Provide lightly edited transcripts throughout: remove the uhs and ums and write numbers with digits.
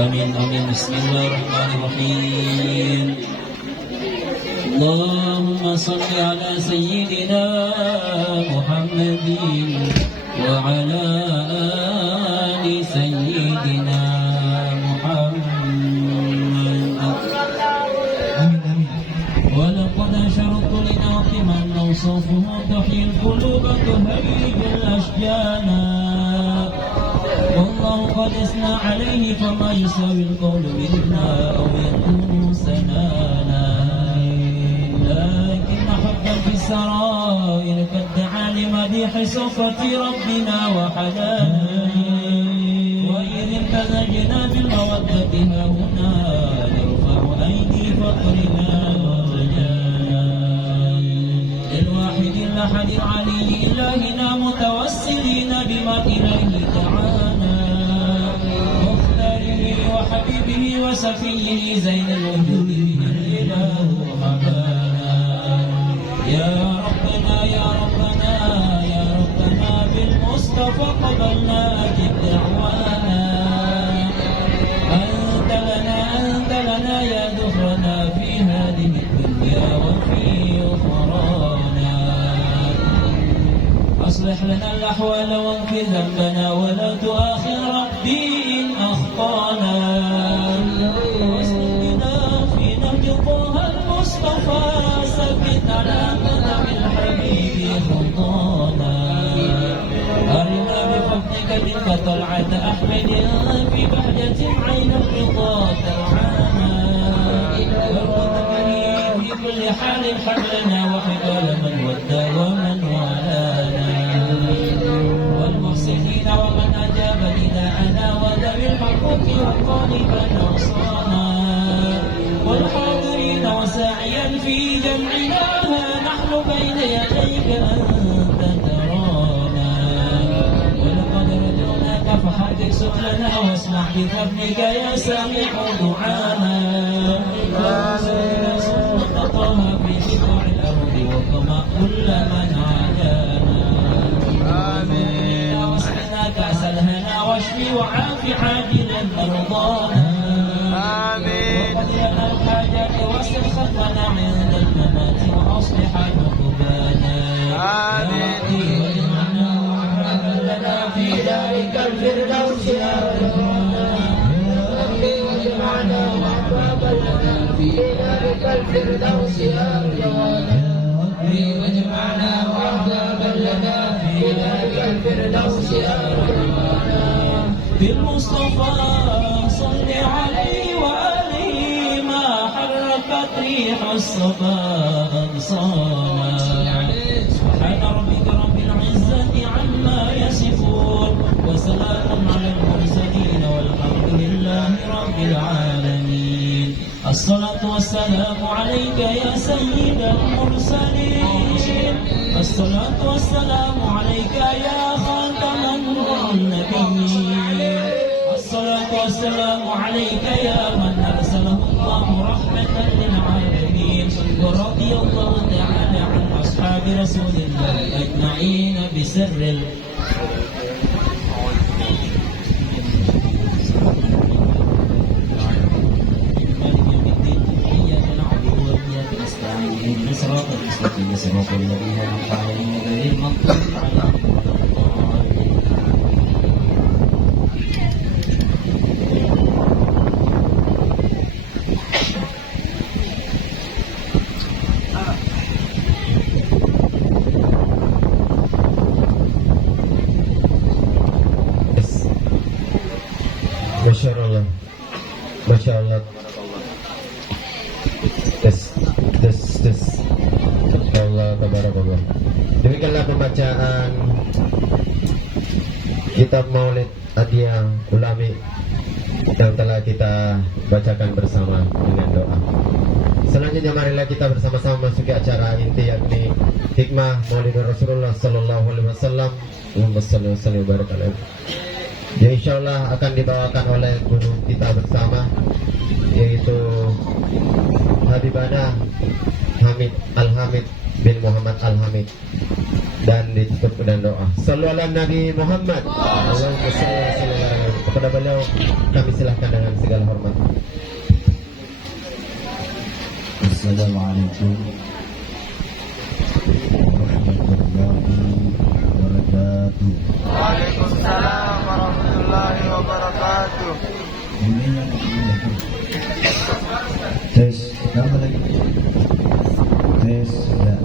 Amin amin. Bismillahirrahmanirrahim. Allahumma salli ala sayyidina Muhammadin wa ala ali sayyidina Muhammad. Wa laqad ashartu linaqi man nawsafuhu tahil quluba tuhayj al-ashjana. والله قد اثنى عليه فما يساوي القول منا أو يكون سنانا، لكن حبا في السرائر كالدعاء لمديح صفة ربنا وحنانه، وإذ امتزجنا بالمودة ها هنا نرفع أيدي فقرنا ورجانا للواحد الأحد العلي إلهنا متوسلين بما إليه دعانا، مختاره وحبيبه وسفيه زين الوجود من الإله حبانا. يا ربنا يا ربنا يا ربنا بالمصطفى قبلنا أجب دعوانا، أنت لنا يا ذخرنا في هذه الدنيا وفي أخرانا، أصلح لنا الأحوال واغفر ذنبنا ولا تؤاخذ ربي إن أخطأنا، واصلح بنا في نهج طه المصطفى ثبت على قدم الحبيب خطانا، أرنا بفضلك تلك طلعة أحمد في بهجة عين الرضا ترعانا، وارزقني في كل حال حبلنا وحبال من ودى ومن والانا، والمحسنين ومن أجاب نداءنا وذوي الحقوق والطالب نصانا، والحاضرين وساعيا في جمعنا نحن بين يديك أنت ترانا، ولقد رجوناك فحقق سؤلنا واسمع بفضلك يا سامع دعانا، وارزقنا سلطتها في قطاع الأرض وكما كل من عادانا، آمين. واسقنا كأس الهنا واشفي وعافي عاجلا مرضانا، آمين. وقد لنا الحاجات واسر خلفنا عند الممات وأصلح عقبانا، آمين. واجمعنا وحبابا لنا في ذلك الفردوس يا ربنا، واجمعنا وحبابا لنا في ذلك الفردوس يا ربنا، واجمعنا وحبابا لنا في ذلك الفردوس يا ربنا، بالمصطفى صل عليه وآله ما حركت ريح الصبا أغصانا، سبحان ربك رب العزة عما يصفون وسلام على المرسلين والحمد لله رب العالمين. الصلاة والسلام عليك يا سيد المرسلين، الصلاة والسلام عليك يا خاتم النبيين، الصلاة والسلام عليك يا من أرسله الله رحمة للعالمين، ورضي الله تعالى عن أصحاب رسول الله أجمعين بسر صراط المستقيم صراط الذين أنعمت عليهم غير المغضوب عليهم ولا الضالين. Masya Allah, Masya Allah. Tes. Allah tabarakallah. Demikianlah pembacaan kitab Maulid Adiyah Ulami yang telah kita bacakan bersama dengan doa. Selanjutnya marilah kita bersama-sama masuki acara inti, yakni hikmah Maulid Rasulullah Sallallahu Alaihi Wasallam. Allahumma shalli wa sallim wa barik alaihi. Yang insyaallah akan dibawakan oleh guru kita bersama, yaitu Habibana Hamid Al-Hamid bin Muhammad Al-Hamid. dan ditutup dengan doa. Sallu ala Nabi Muhammad. Allahumma shalli ala sayyidina. Kepada beliau kami silahkan dengan segala hormat. Assalamualaikum warahmatullahi wabarakatuh. Waalaikumsalam warahmatullahi wabarakatuh. Ini yang tes, apa lagi? Tes, ya.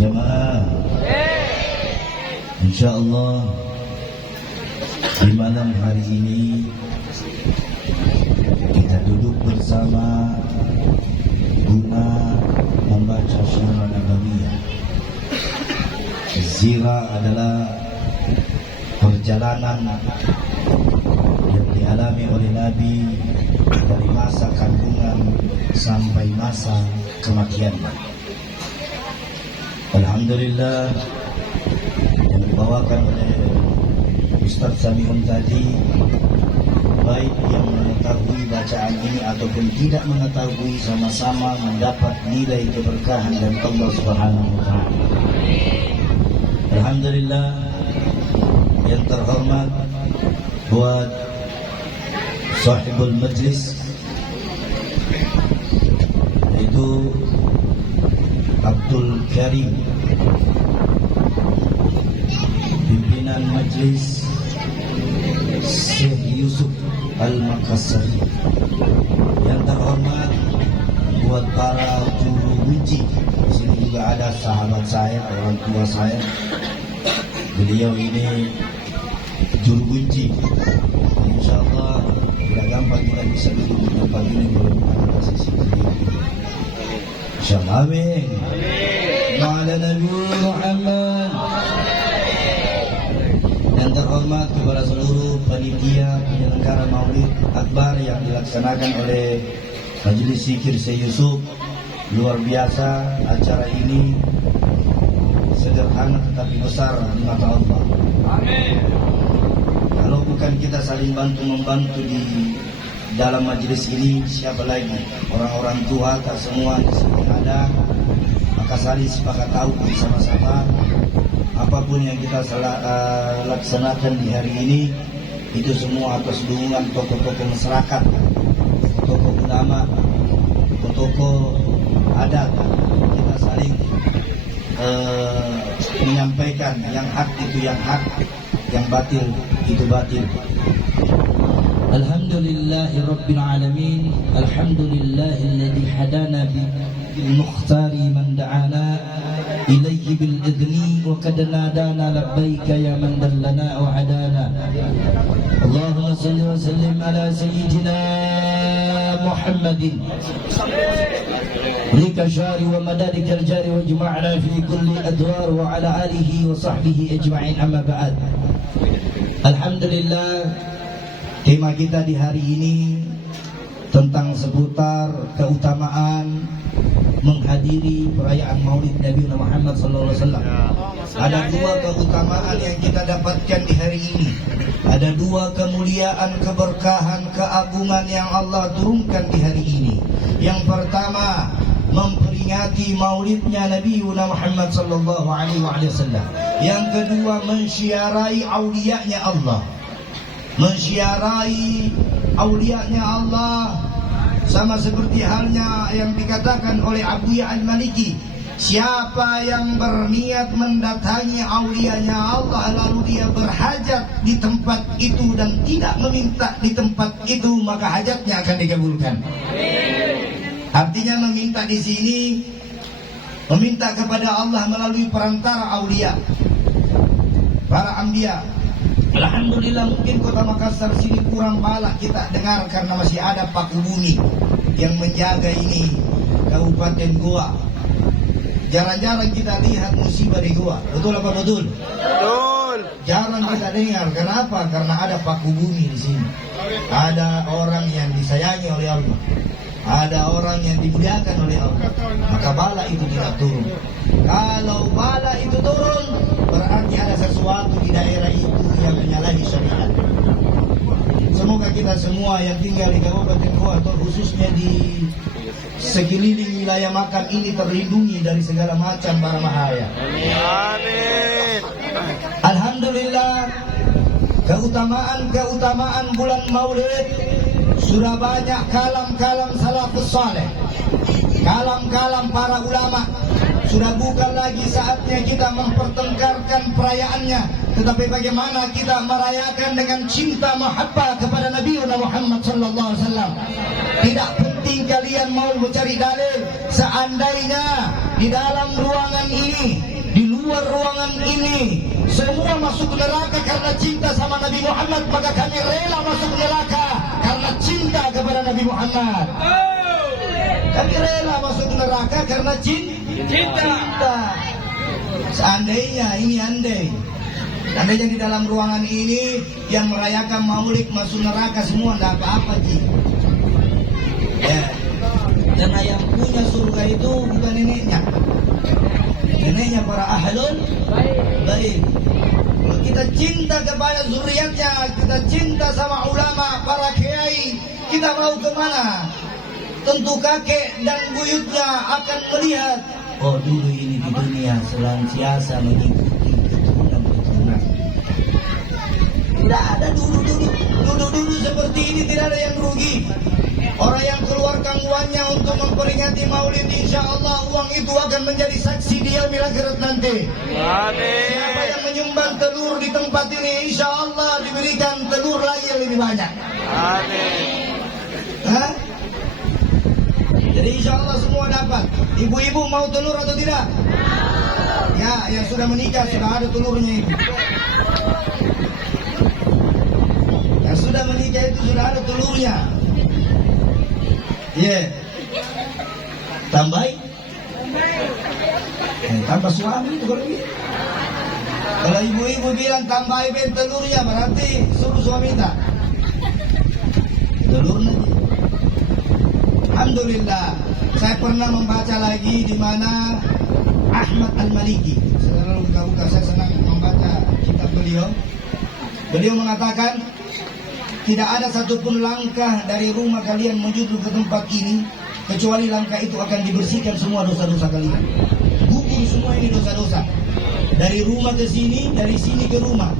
Jemaah. InsyaAllah di malam hari ini kita duduk bersama guna membaca Syiar Nabawiyah. Zira adalah perjalanan yang dialami oleh Nabi dari masa kandungan sampai masa kematiannya. Alhamdulillah, yang dibawakan oleh Ustaz Samiun tadi, baik yang mengetahui bacaan ini ataupun tidak mengetahui, sama-sama mendapat nilai keberkahan dari Allah Subhanahu wa taala. Alhamdulillah, yang terhormat buat sahibul majlis itu Abdul Karim, pimpinan majlis Syekh Yusuf Al-Makassari. Yang terhormat buat para juru kunci. Di sini juga ada sahabat saya, orang tua saya. Beliau ini juru kunci. InsyaAllah tidak gampang kita bisa duduk di tempat ini belum ada sisi beliau. InsyaAllah, amin. Ma'ala Nabi Muhammad. Yang terhormat kepada seluruh panitia penyelenggara Maulid Akbar yang dilaksanakan oleh Majelis Zikir Syekh Yusuf. Luar biasa acara ini, sederhana tetapi besar di mata Allah. Amin. Kalau bukan kita saling bantu-membantu di dalam majelis ini, siapa lagi? Orang-orang tua tak semua di sini ada, maka saling sepakat tahu bersama-sama. Apapun yang kita laksanakan di hari ini, itu semua atas dukungan tokoh-tokoh masyarakat, tokoh ulama, tokoh adat. Kita saling menyampaikan yang hak itu yang hak, yang batil itu batil. Alhamdulillahi Rabbil Alamin. Alhamdulillahilladzi hadana bil mukhtari man da'ana ilaihi bil idni wa kad nadana labbaika ya man dallana wa hadana. Allahumma salli wa sallim ala sayyidina Muhammadin lika syari wa madadika al-jari wa juma'na fi kulli adwar wa ala alihi wa sahbihi ajma'in, amma ba'd. Alhamdulillah, tema kita di hari ini tentang seputar keutamaan menghadiri perayaan Maulid Nabi Muhammad SAW. Ada dua keutamaan yang kita dapatkan di hari ini. Ada dua kemuliaan, keberkahan, keagungan yang Allah turunkan di hari ini. Yang pertama, memperingati maulidnya Nabi Muhammad SAW. Yang kedua, mensyiarai aulianya Allah. Mensyiarai aulianya Allah, sama seperti halnya yang dikatakan oleh Abu Ya Al-Maliki, siapa yang berniat mendatangi aulianya Allah lalu dia berhajat di tempat itu dan tidak meminta di tempat itu, maka hajatnya akan dikabulkan. Artinya meminta di sini, meminta kepada Allah melalui perantara aulia, para anbiya. Alhamdulillah, mungkin kota Makassar sini kurang balak kita dengar karena masih ada Paku Bumi yang menjaga ini Kabupaten Goa. Jarang-jarang kita lihat musibah di Goa. Betul apa betul? Betul. Jarang kita dengar. Kenapa? Karena ada Paku Bumi di sini. Ada orang yang disayangi oleh Allah. Ada orang yang dimuliakan oleh Allah. Maka bala itu tidak turun. Kalau bala itu turun, berarti ada sesuatu di daerah itu yang menyalahi syariat. Semoga kita semua yang tinggal di Kabupaten Goa, atau khususnya di sekeliling wilayah makam ini terlindungi dari segala macam bara bahaya. Amin. Alhamdulillah, keutamaan bulan Maulid sudah banyak kalam-kalam salafus saleh, kalam-kalam para ulama. Sudah bukan lagi saatnya kita mempertengkarkan perayaannya, tetapi bagaimana kita merayakan dengan cinta mahabbah kepada Nabi Muhammad sallallahu alaihi wasallam. Tidak penting kalian mau mencari dalil. Seandainya di dalam ruangan ini, di luar ruangan ini, semua masuk neraka karena cinta sama Nabi Muhammad, maka kami rela masuk neraka karena cinta kepada Nabi Muhammad. Kami rela masuk neraka karena cinta. Seandainya, ini andainya di dalam ruangan ini yang merayakan Maulid masuk neraka semua, tidak apa-apa Ji. Ya. Karena yang punya surga itu bukan neneknya para ahlul baik. Kalau kita cinta kepada zuriatnya, kita cinta sama ulama, para kiai, kita mau kemana? Tentu kakek dan buyutnya akan melihat, oh dulu ini di dunia senantiasa mengikuti keturunan. Tidak ada dulu seperti ini, tidak ada yang rugi. Orang yang keluarkan uangnya untuk memperingati Maulid, insya Allah uang itu akan menjadi saksi dia yaumil akhirat nanti. Amin. Siapa yang menyumbang telur di tempat ini, insya Allah diberikan telur lagi yang lebih banyak. Amin. Hah? Jadi insya Allah semua dapat. Ibu-ibu mau telur atau tidak? Ya, yang sudah menikah sudah ada telurnya itu. Yang sudah menikah itu sudah ada telurnya. Iya. Tambahin. Tambah suami itu kalau gitu. Kalau ibu-ibu bilang tambahin telurnya, berarti suruh suami tak. Telurnya. Alhamdulillah, saya pernah membaca lagi di mana Ahmad Al-Maliki. Saya lalu buka-buka, saya senang membaca kitab beliau. Beliau mengatakan, tidak ada satupun langkah dari rumah kalian menuju ke tempat ini kecuali langkah itu akan dibersihkan semua dosa-dosa kalian. Gugur semua ini dosa-dosa. Dari rumah ke sini, dari sini ke rumah,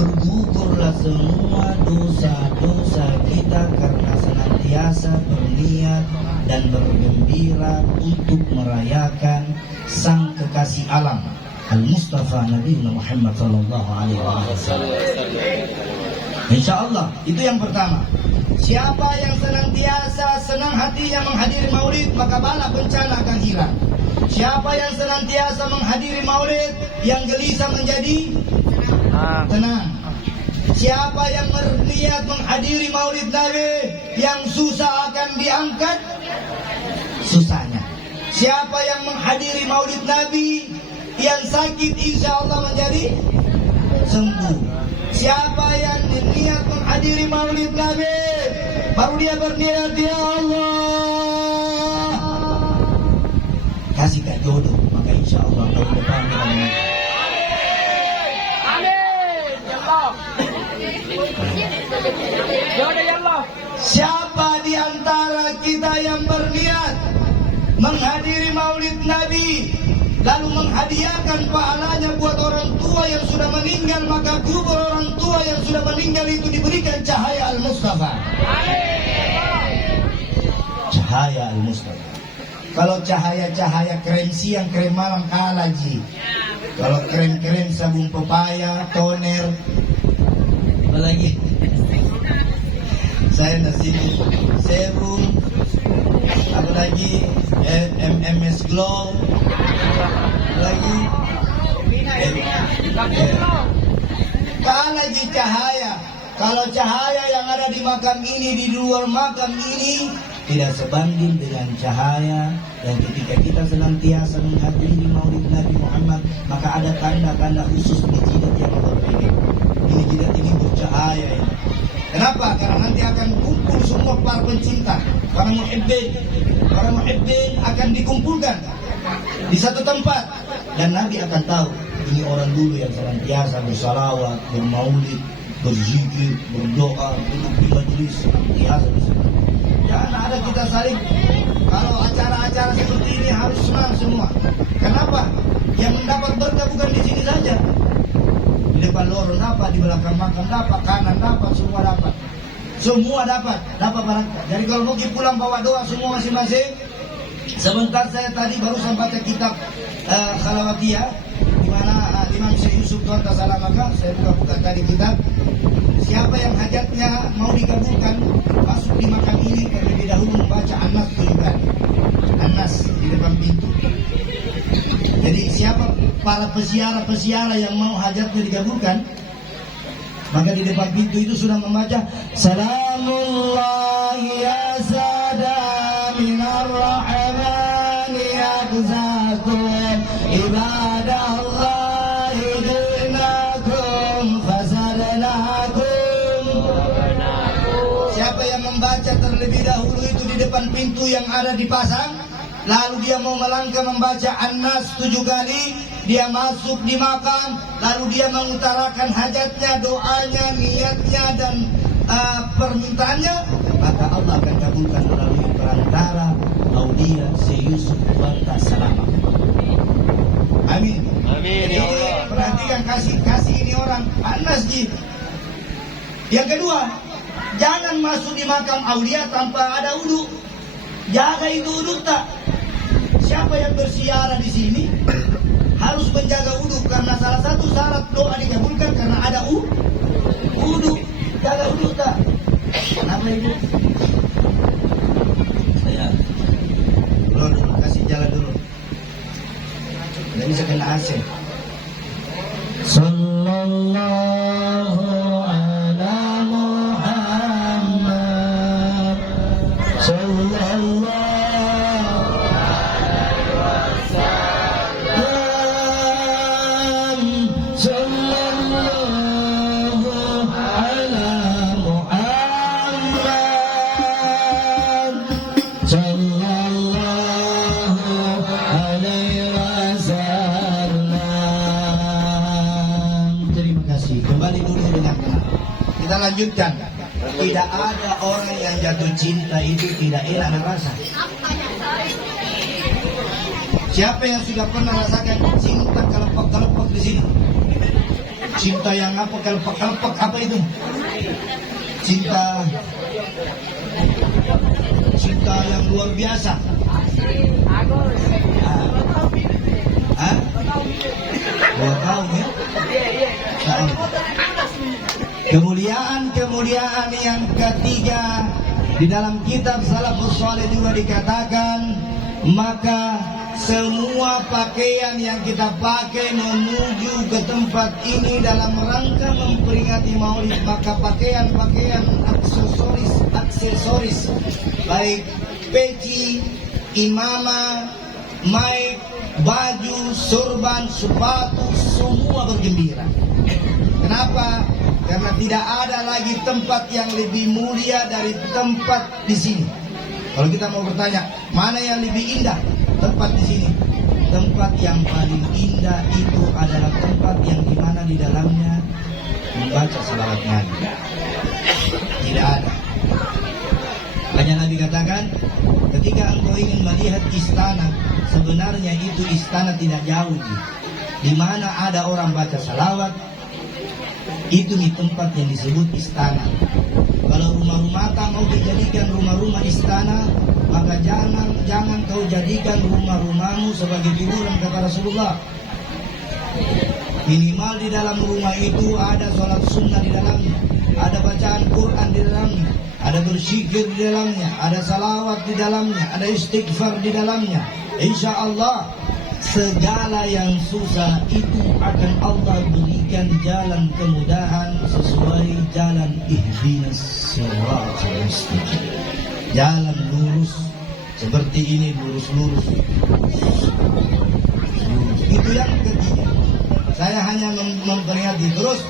bergugurlah semua dosa-dosa kita karena senantiasa berniat dan bergembira untuk merayakan sang kekasih alam Al-Mustafa Nabi Muhammad sallallahu alaihi wasallam. Insya Allah, itu yang pertama. Siapa yang senantiasa senang hatinya menghadiri Maulid, maka bala bencana akan hilang. Siapa yang senantiasa menghadiri Maulid, yang gelisah menjadi tenang. Siapa yang berniat menghadiri Maulid Nabi, yang susah akan diangkat susahnya. Siapa yang menghadiri Maulid Nabi, yang sakit insya Allah menjadi sembuh. Siapa yang berniat menghadiri Maulid Nabi, baru dia berniat, ya Allah kasihkan jodoh, maka insya Allah tahun depan kita menang. Amin. Ya Allah. Jodoh ya Allah. Siapa di antara kita yang berniat menghadiri Maulid Nabi, lalu menghadiahkan pahalanya buat orang tua yang sudah meninggal, maka kubur orang tua yang sudah meninggal itu diberikan cahaya Al-Mustafa. Cahaya Al-Mustafa. Kalau cahaya-cahaya krem siang, krem malam kalah Ji. Kalau krem-krem sabun pepaya, toner, apalagi saya nasi serum, apalagi MMS Glow, lagi lagi cahaya. Kalau cahaya yang ada di makam ini, di luar makam ini tidak sebanding dengan cahaya. Dan ketika kita senantiasa menghadiri Maulid Nabi Muhammad, maka ada tanda-tanda khusus di jidat yang berbeda. Ini jidat ini bercahaya ini. Kenapa? Karena nanti akan kumpul semua para pencinta, para muhibbin akan dikumpulkan di satu tempat, dan Nabi akan tahu ini orang dulu yang senantiasa bersalawat, bermaulid, berzikir, berdoa, duduk di majelis, senantiasa di situ. Jangan ada kita saling. Kalau acara-acara seperti ini harus senang semua. Kenapa? Yang mendapat berkah bukan di sini saja. Di depan lorong dapat, di belakang makam dapat, kanan dapat, semua dapat. Semua dapat berkah. Jadi kalau mau pulang bawa doa semua masing-masing. Sebentar saya tadi barusan baca kitab Khalawatiyah, di mana Imam Syekh Yusuf Tuan Tasalamaka, saya buka tadi kitab. Siapa yang hajatnya mau dikabulkan masuk di makam ini terlebih dahulu membaca An-Nas 7 kali. An-Nas di depan pintu. Jadi siapa para pesiara yang mau hajatnya dikabulkan, maka di depan pintu itu sudah membaca Salamullah ya sada minar rahmani yakzakum ibadallahi dinakum fasadnakum. Siapa yang membaca terlebih dahulu itu di depan pintu yang ada dipasang, lalu dia mau melangkah membaca An-Nas 7 kali, dia masuk di makam, lalu dia mengutarakan hajatnya, doanya, niatnya dan permintaannya, maka Allah akan kabulkan melalui perantara Aulia Syekh Yusuf Tuan Tasalamaka. Amin. Amin ya Allah. Perhatikan kasih ini orang An-Nas ji. Yang kedua, jangan masuk di makam Aulia tanpa ada wudu. Jaga itu wudu tak. Siapa yang bersiara di sini harus menjaga wudu, karena salah satu syarat doa dikabulkan karena ada wudu. Jaga wudu tak. Kenapa ibu? Saya dulu kasih jalan dulu. Tidak bisa kena AC. Sallallahu ala Muhammad. Sallallahu lanjutkan. Tidak ada orang yang jatuh cinta itu tidak enak rasa. Siapa yang sudah pernah rasakan cinta kelepek-kelepek di sini? Cinta yang apa kelepek-kelepek apa itu? Cinta yang luar biasa. Dua tahun ya? Kemuliaan yang ketiga, di dalam kitab Salafus Saleh juga dikatakan, maka semua pakaian yang kita pakai menuju ke tempat ini dalam rangka memperingati Maulid, maka pakaian-pakaian aksesoris baik peci, imamah, mic, baju, sorban, sepatu, semua bergembira. Kenapa? Karena tidak ada lagi tempat yang lebih mulia dari tempat di sini. Kalau kita mau bertanya, mana yang lebih indah? Tempat di sini. Tempat yang paling indah itu adalah tempat yang dimana di dalamnya membaca salawat Nabi. Tidak ada. Hanya Nabi katakan, ketika engkau ingin melihat istana, sebenarnya itu istana tidak jauh. Di mana ada orang baca salawat, itu di tempat yang disebut istana. Kalau rumah-rumah mau dijadikan rumah-rumah istana, maka jangan kau jadikan rumah-rumahmu sebagai kuburan, kata Rasulullah. Minimal di dalam rumah itu ada sholat sunnah di dalamnya, ada bacaan Quran di dalamnya, ada berzikir di dalamnya, ada salawat di dalamnya, ada istighfar di dalamnya. Insya Allah segala yang susah itu akan Allah berikan jalan kemudahan sesuai jalan ihdinas siratal mustaqim. Jalan lurus seperti ini, lurus. Itu yang ketiga. Saya hanya memperingati. Terus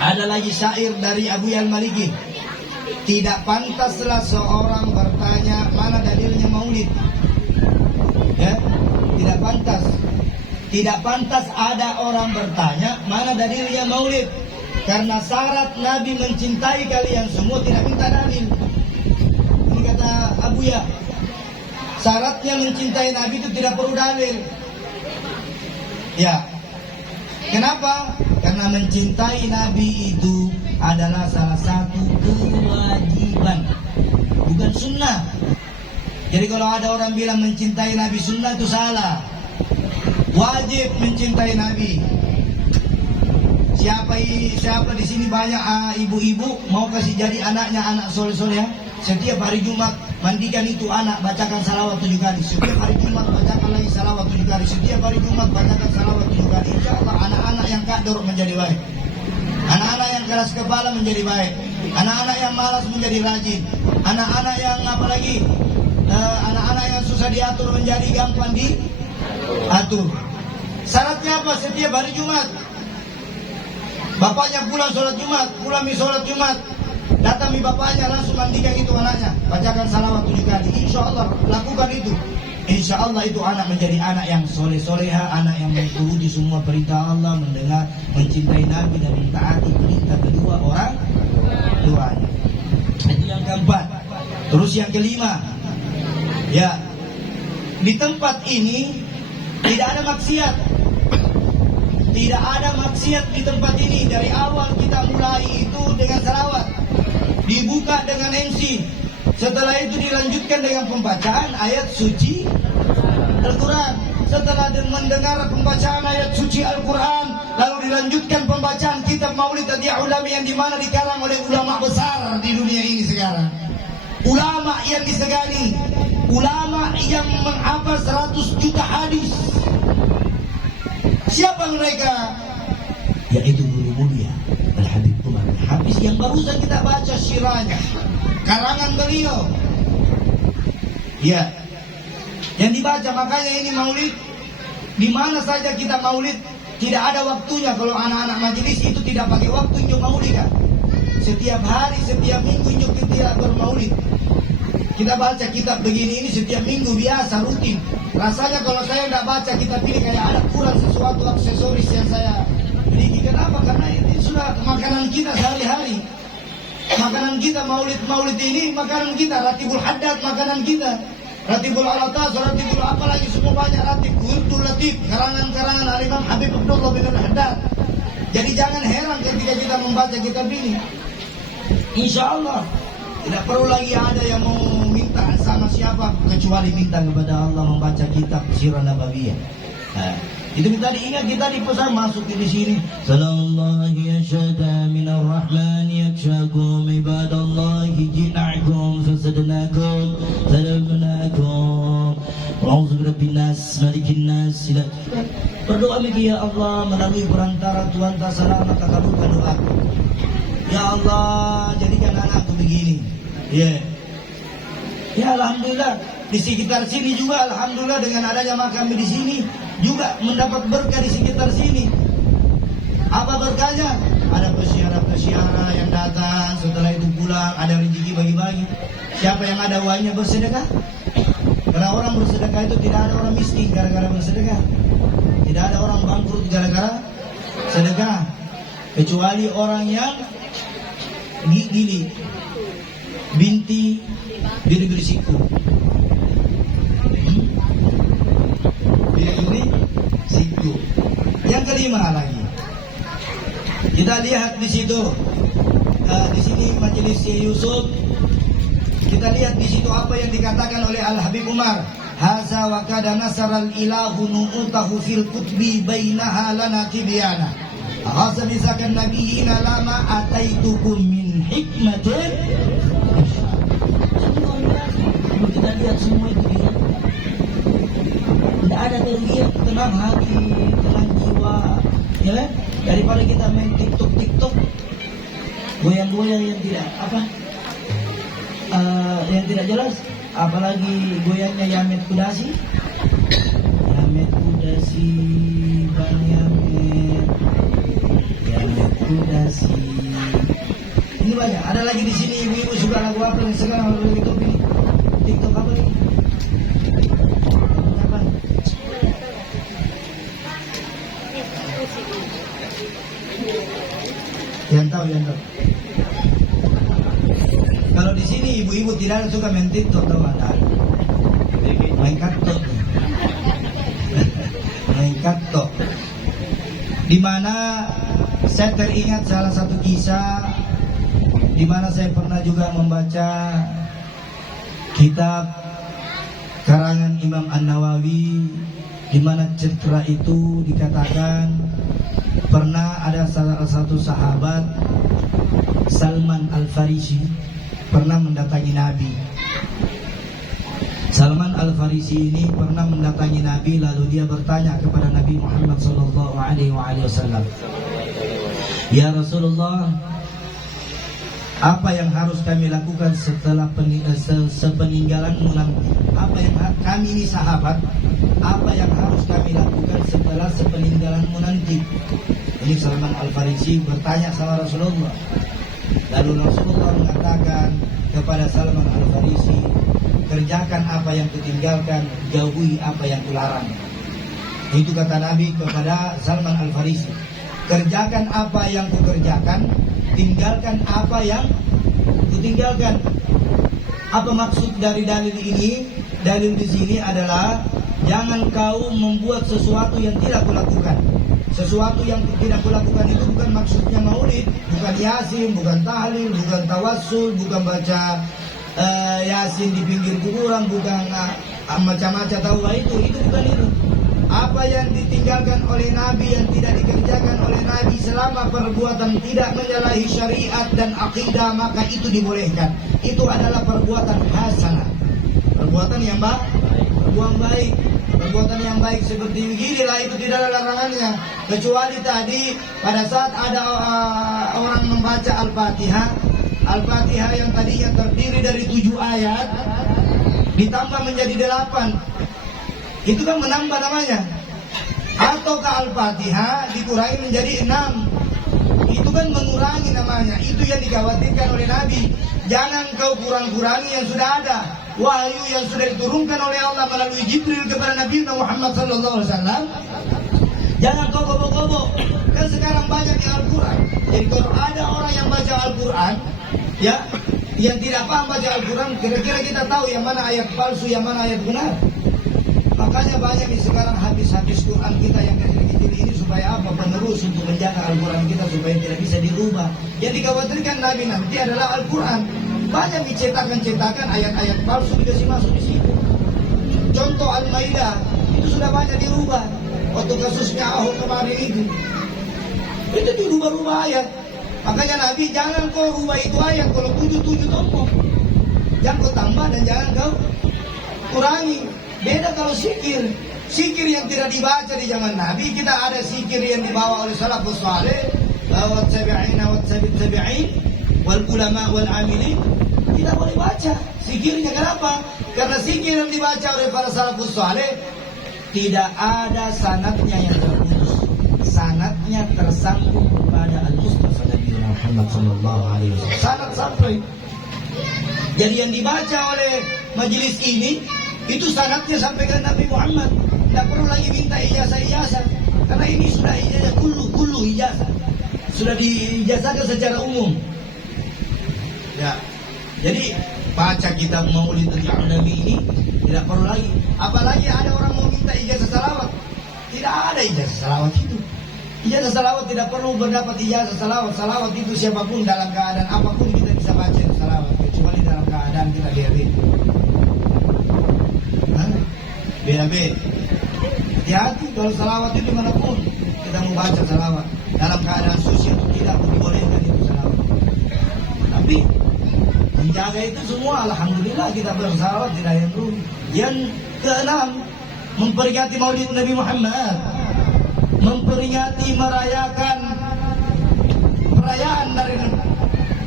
ada lagi syair dari Abu Al-Maliki. Tidak pantaslah seorang bertanya mana dalilnya Maulid. Ya, tidak pantas. Tidak pantas ada orang bertanya mana dalilnya Maulid. Karena syarat Nabi mencintai kalian semua tidak minta dalil. Ini kata kata Abuya, syaratnya mencintai Nabi itu tidak perlu dalil. Ya, kenapa? Karena mencintai Nabi itu adalah salah satu kewajiban, bukan sunnah. Jadi kalau ada orang bilang mencintai Nabi sunnah itu salah. Wajib mencintai Nabi. Siapa di sini banyak ibu-ibu mau kasih jadi anaknya anak soleh-soleh? Setiap hari Jumat mandikan itu anak, bacakan salawat 7 kali. Setiap hari Jumat bacakan lagi salawat 7 kali. Setiap hari Jumat bacakan salawat 7 kali. Insya Allah anak-anak yang kador menjadi baik. Anak-anak yang keras kepala menjadi baik. Anak-anak yang malas menjadi rajin. Anak-anak yang apalagi anak-anak yang susah diatur menjadi gampang diatur. Syaratnya apa? Setiap hari Jumat bapaknya pulang sholat Jumat, pulang sholat Jumat, datangi bapaknya langsung mandikan itu anaknya, bacakan salawat 7 kali. Insya Allah lakukan itu. Insya Allah itu anak menjadi anak yang soleh-soleha, anak yang mengikuti semua perintah Allah, mendengar, mencintai Nabi dan mentaati perintah kedua orang tuanya. Itu yang keempat. Terus yang kelima, ya, di tempat ini tidak ada maksiat. Tidak ada maksiat di tempat ini. Dari awal kita mulai itu dengan salawat, dibuka dengan MC. Setelah itu dilanjutkan dengan pembacaan ayat suci Al-Quran. Setelah mendengar pembacaan ayat suci Al-Quran, lalu dilanjutkan pembacaan kitab Maulid Hadiah Ulama yang dimana dikarang oleh ulama besar di dunia ini sekarang. Ulama yang disegani, ulama yang menghafal 100 juta hadis. Siapa mereka? Yaitu guru mulia Al-Habib Umar Al-Hafiz yang barusan kita baca syirahnya, karangan beliau. Ya, yang dibaca. Makanya ini maulid, di mana saja kita maulid tidak ada waktunya. Kalau anak-anak majelis itu tidak pakai waktu untuk maulid kan? Setiap hari, setiap minggu untuk kita bermaulid. Kita baca kitab begini ini setiap minggu biasa rutin. Rasanya kalau saya tidak baca kitab ini kayak ada kurang sesuatu aksesoris yang saya miliki. Kenapa? Karena ini sudah makanan kita sehari-hari. Makanan kita maulid ini makanan kita. Ratibul Haddad makanan kita. Ratibul Al-Atas, Ratibul apalagi semua banyak ratib. Wurdul Latif, karangan-karangan Al-Imam Habib Abdullah bin Al-Haddad. Jadi jangan heran ketika kita membaca kitab ini. Insya Allah tidak perlu lagi ada yang mau minta sama siapa kecuali minta kepada Allah membaca kitab Sirah Nabawiyah. Nah, itu kita diingat, kita dipesan masuk di sini. Sallallahu yashada minar rahman yakshakum ibadallahi jina'kum fasadnakum salamnakum wa'udzu birabbin nas malikin nas. Berdoa lagi ya Allah melalui perantara Tuhan tak selamat kabulkan doa. Ya Allah jadikan anakku begini. Ya alhamdulillah di sekitar sini juga alhamdulillah dengan adanya makam di sini juga mendapat berkah di sekitar sini. Apa berkahnya? Ada peziarah-peziarah yang datang, setelah itu pulang ada rezeki bagi-bagi. Siapa yang ada uangnya bersedekah? Karena orang bersedekah itu tidak ada orang miskin gara-gara bersedekah. Tidak ada orang bangkrut gara-gara sedekah. Kecuali orang yang gini binti diri bersiku. Diri siku. Yang kelima lagi, kita lihat di situ, di sini majelis Yusuf. Kita lihat di situ apa yang dikatakan oleh Al Habib Umar. Haza wa kada nasaral ilahu nu'utahu fil kutbi bainaha lana tibyana. Haza bisakan nabiyina lama ataitukum min hikmatin. Kita lihat semua itu dia. Tidak ada kerugian, tenang hati, tenang jiwa, ya kan? Daripada kita main TikTok, goyang-goyang yang tidak yang tidak jelas. Apalagi goyangnya Yamet Kudasi, Bang Yamet Kudasi. Ini banyak. Ada lagi di sini ibu-ibu suka lagu apa yang sekarang lagi top ini? TikTok apa ini? Apa? Yang tahu. Kalau di sini ibu-ibu tidak suka main TikTok atau ada main kartu, main kartu. Di mana saya teringat salah satu kisah di mana saya pernah juga membaca kitab karangan Imam An-Nawawi, di mana cerita itu dikatakan pernah ada salah satu sahabat Salman Al-Farisi pernah mendatangi Nabi. Salman Al-Farisi ini pernah mendatangi Nabi, lalu dia bertanya kepada Nabi Muhammad SAW, "Ya Rasulullah, apa yang harus kami lakukan setelah sepeninggalanmu nanti? Apa yang kami ini sahabat, apa yang harus kami lakukan setelah sepeninggalanmu nanti?" Ini Salman Al-Farisi bertanya sama Rasulullah. Lalu Rasulullah mengatakan kepada Salman Al-Farisi, "Kerjakan apa yang kutinggalkan, jauhi apa yang kularang." Itu kata Nabi kepada Salman Al-Farisi. Kerjakan apa yang kukerjakan, tinggalkan apa yang kutinggalkan. Apa maksud dari dalil ini? Dalil di sini adalah jangan kau membuat sesuatu yang tidak kulakukan. Sesuatu yang tidak kulakukan itu bukan maksudnya maulid, bukan yasin, bukan tahlil, bukan tawassul, bukan baca yasin di pinggir kuburan, bukan macam-macam tawa itu bukan itu. Apa yang ditinggalkan oleh Nabi, yang tidak dikerjakan oleh Nabi selama perbuatan tidak menyalahi syariat dan akidah, maka itu dibolehkan. Itu adalah perbuatan hasanah, perbuatan yang baik. Perbuatan yang baik seperti beginilah itu tidak ada larangannya. Kecuali tadi pada saat ada orang membaca Al-Fatihah yang tadinya terdiri dari 7 ayat ditambah menjadi 8, itu kan menambah namanya. Ataukah Al-Fatihah dikurangi menjadi 6, itu kan mengurangi namanya. Itu yang dikhawatirkan oleh Nabi. Jangan kau kurang-kurangi yang sudah ada. Wahyu yang sudah diturunkan oleh Allah melalui Jibril kepada Nabi Muhammad SAW, jangan kau gobo-gobo. Kan sekarang banyak di Al-Quran. Jadi kalau ada orang yang baca Al-Quran, ya, yang tidak paham baca Al-Quran, kira-kira kita tahu yang mana ayat palsu, yang mana ayat benar. Makanya banyak di sekarang hadis-hadis Quran kita yang kecil-kecil ini supaya apa? Penerus untuk menjaga Al-Quran kita supaya tidak bisa dirubah. Yang dikhawatirkan Nabi nanti adalah Al-Quran. Banyak dicetakan ayat-ayat palsu dikasih masuk di situ. Contoh Al-Maidah itu sudah banyak dirubah. Waktu kasusnya Ahok kemarin itu dirubah-rubah ayat. Makanya Nabi jangan kau rubah itu ayat. Kalau 7 tombol, jangan kau tambah dan jangan kau kurangi. Beda kalau sikir yang tidak dibaca di zaman Nabi. Kita ada sikir yang dibawa oleh salafus saleh, wat tabi'in wal ulama wal amilin. Tidak boleh baca sikirnya. Kenapa? Karena sikir yang dibaca oleh para salafus saleh tidak ada sanadnya yang terputus. Sanadnya tersambung kepada Al-Mustafa Nabi Muhammad SAW. Sanad sampai. Jadi yang dibaca oleh majelis ini itu sanadnya sampai ke Nabi Muhammad. Tidak perlu lagi minta ijazah. Karena ini sudah ijazah kullu ijazah. Sudah diijazahkan secara umum. Ya. Jadi baca kitab Maulid Nabi ini tidak perlu lagi. Apalagi ada orang mau minta ijazah salawat. Tidak ada ijazah salawat itu. Ijazah salawat tidak perlu mendapat ijazah salawat. Salawat itu siapapun dalam keadaan apapun kita bisa baca salawat, kecuali dalam keadaan kita diabetes. Beda-beda. Hati-hati kalau salawat itu dimanapun kita mau baca salawat. Dalam keadaan suci atau tidak dibolehkan itu salawat. Tapi menjaga itu semua, alhamdulillah kita bersalawat tidak yang rugi. Yang keenam, memperingati Maulid Nabi Muhammad, memperingati merayakan perayaan dari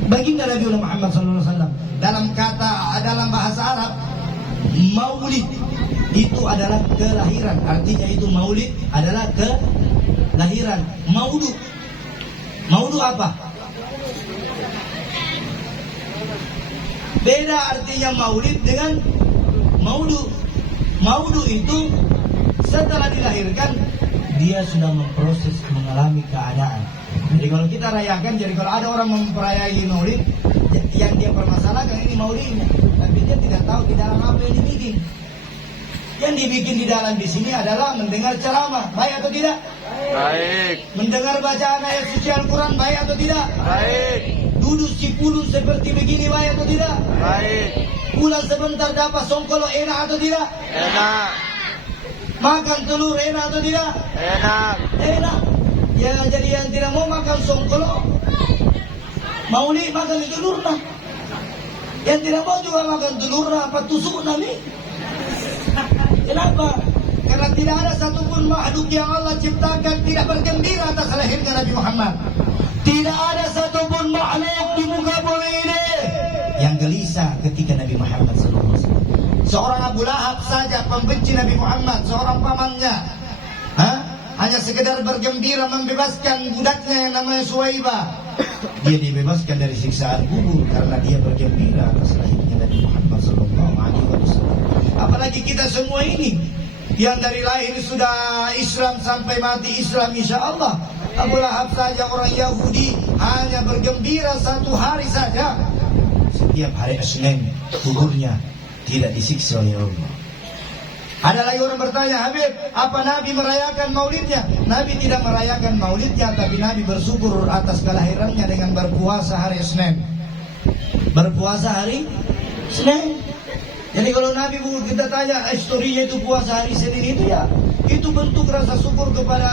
baginda Nabi Muhammad SAW. Dalam bahasa Arab, Maulid itu adalah kelahiran. Artinya itu Maulid adalah kelahiran. Maudu apa? Beda artinya Maulid dengan Maudu. Maudu itu setelah dilahirkan dia sudah memproses mengalami keadaan. Jadi kalau kita rayakan, jadi kalau ada orang memperayai Maulid, yang dia permasalahkan ini maulidnya, tapi dia tidak tahu di dalam apa yang dibikin. Yang dibikin di dalam di sini adalah mendengar ceramah, baik atau tidak? Baik. Mendengar bacaan ayat suci Al-Quran, baik atau tidak? Baik. Duduk cipulu seperti begini, baik atau tidak? Baik. Pulang sebentar dapat songkolo, enak atau tidak? Enak. Makan telur, enak atau tidak? Enak. Enak. Ya, jadi yang tidak mau makan songkolo, maulid makan telur nah. Yang tidak mau juga makan telur apa tusuk nabi. Kenapa? Karena tidak ada satupun makhluk yang Allah ciptakan tidak bergembira atas lahirnya Nabi Muhammad. Tidak ada satupun makhluk di muka bumi ini yang gelisah ketika Nabi Muhammad SAW. Seorang Abu Lahab saja pembenci Nabi Muhammad, seorang pamannya, hanya sekedar bergembira membebaskan budaknya yang namanya Suwaibah. Dia dibebaskan dari siksaan kubur karena dia bergembira atas lahirnya Nabi Muhammad SAW. Apalagi kita semua ini yang dari lahir sudah Islam sampai mati Islam insya Allah. Abu Lahab saja orang Yahudi hanya bergembira satu hari saja. Setiap hari Senin kuburnya tidak disiksa oleh Allah. Ada lagi orang bertanya, Habib, apa Nabi merayakan maulidnya? Nabi tidak merayakan maulidnya, tapi Nabi bersyukur atas kelahirannya dengan berpuasa hari Senin. Berpuasa hari Senin. Jadi kalau Nabi kita tanya historinya itu puasa hari Senin itu ya, itu bentuk rasa syukur kepada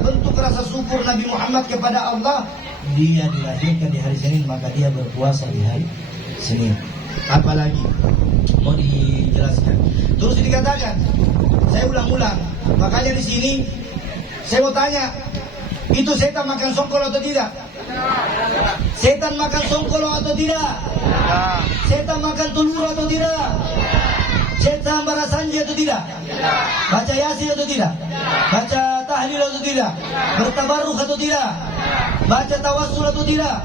bentuk rasa syukur Nabi Muhammad kepada Allah. Dia dilahirkan di hari Senin, maka dia berpuasa di hari Senin. Apalagi mau dijelaskan. Terus dikatakan, saya ulang-ulang. Makanya di sini saya mau tanya, itu setan makan songkol atau tidak? Setan makan songkol atau tidak? Setan makan telur atau tidak? Setan barasanji atau tidak? Baca yasin atau tidak? Baca tahlil atau tidak? Bertabarruk atau tidak? Baca tawassul atau tidak?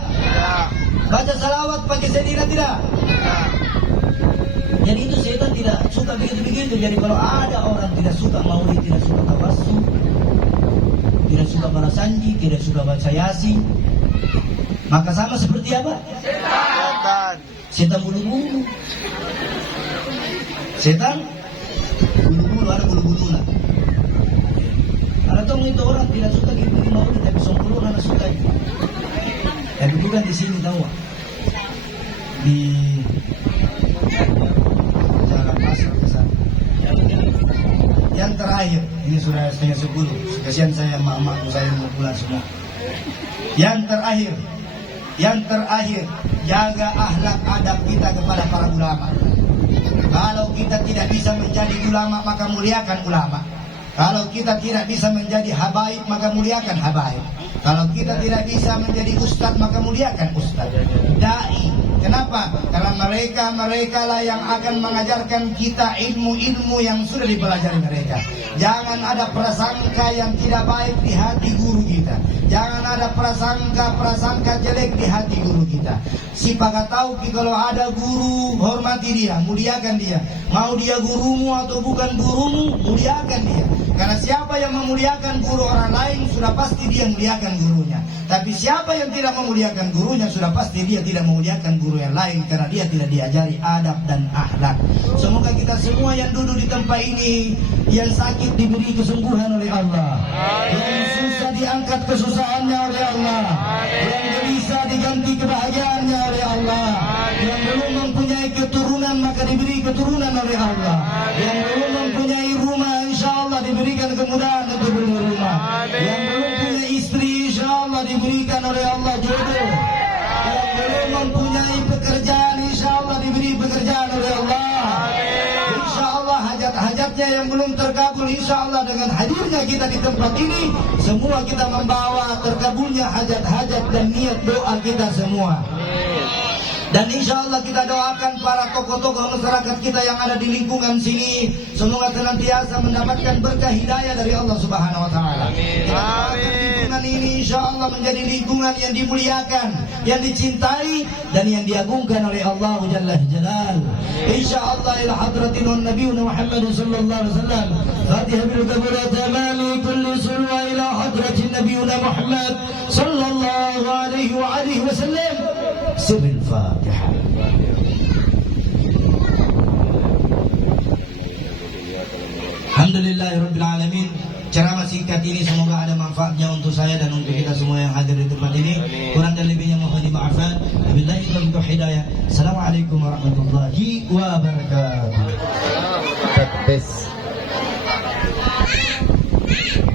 Baca salawat pakai sendirian tidak? Jadi itu setan tidak suka begitu-begitu. Jadi kalau ada orang tidak suka maulid, tidak suka tawassul, tidak suka barasanji, tidak suka baca yasin, maka sama seperti apa? Setan. Setan bulu-bulu. Setan bulu-bulu, ada bulu-bulu lah. Ada tuh itu orang tidak suka gitu maulid, tapi songkolo orang suka. Tapi bukan di sini tahu, di jalan pasar ke sana. Yang terakhir, ini sudah 9:30. Kasihan saya emak-emakku saya mau pulang semua. Yang terakhir, jaga akhlak adab kita kepada para ulama. Kalau kita tidak bisa menjadi ulama, maka muliakan ulama. Kalau kita tidak bisa menjadi habaib, maka muliakan habaib. Kalau kita tidak bisa menjadi ustaz, maka muliakan ustaz. Dai. Kenapa? Karena mereka lah yang akan mengajarkan kita ilmu-ilmu yang sudah dipelajari mereka. Jangan ada prasangka yang tidak baik di hati guru kita. Jangan ada prasangka jelek di hati guru kita. Si pakat tahu kalau ada guru, hormati dia, muliakan dia. Mau dia gurumu atau bukan gurumu, muliakan dia. Karena siapa yang memuliakan guru orang lain, sudah pasti dia memuliakan gurunya. Tapi siapa yang tidak memuliakan gurunya, sudah pasti dia tidak memuliakan guru yang lain, karena dia tidak diajari adab dan akhlak. Semoga kita semua yang duduk di tempat ini, yang sakit diberi kesembuhan oleh Allah, yang susah diangkat kesusahannya oleh Allah, yang gelisah diganti kebahagiaannya oleh Allah, yang belum mempunyai keturunan maka diberi keturunan oleh Allah, yang belum mempunyai rumah insya Allah diberikan kemudahan untuk beli rumah, yang belum punya istri insya Allah diberikan oleh Allah jodoh, yang belum mempunyai pekerjaan insya Allah diberi pekerjaan oleh Allah. Insya Allah hajat-hajatnya yang belum terkabul insya Allah dengan hadirnya kita di tempat ini, semua kita membawa terkabulnya hajat-hajat dan niat doa kita semua. Dan insya Allah kita doakan para tokoh-tokoh masyarakat kita yang ada di lingkungan sini, semoga senantiasa mendapatkan berkah hidayah dari Allah Subhanahu Wa Taala. Kita doakan lingkungan ini insya Allah menjadi lingkungan yang dimuliakan, yang dicintai dan yang diagungkan oleh Allah Jalla Jalal. Insya Allah ila hadratin Nabi Muhammad sallallahu alaihi wasallam. Fatihah bil qabul tamami kulli sulwa ila hadratin Nabi Muhammad sallallahu alaihi wa alihi wasallam. Sirrul Al-Fatihah. Alhamdulillahirrabbilalamin. Ceramah singkat ini semoga ada manfaatnya untuk saya dan untuk kita semua yang hadir di tempat ini. Kurang dan lebihnya mohon dimaafkan. Wabillahi taufiq hidayah. Assalamualaikum warahmatullahi wabarakatuh. Tes.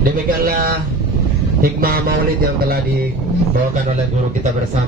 Demikianlah hikmah maulid yang telah dibawakan oleh guru kita bersama.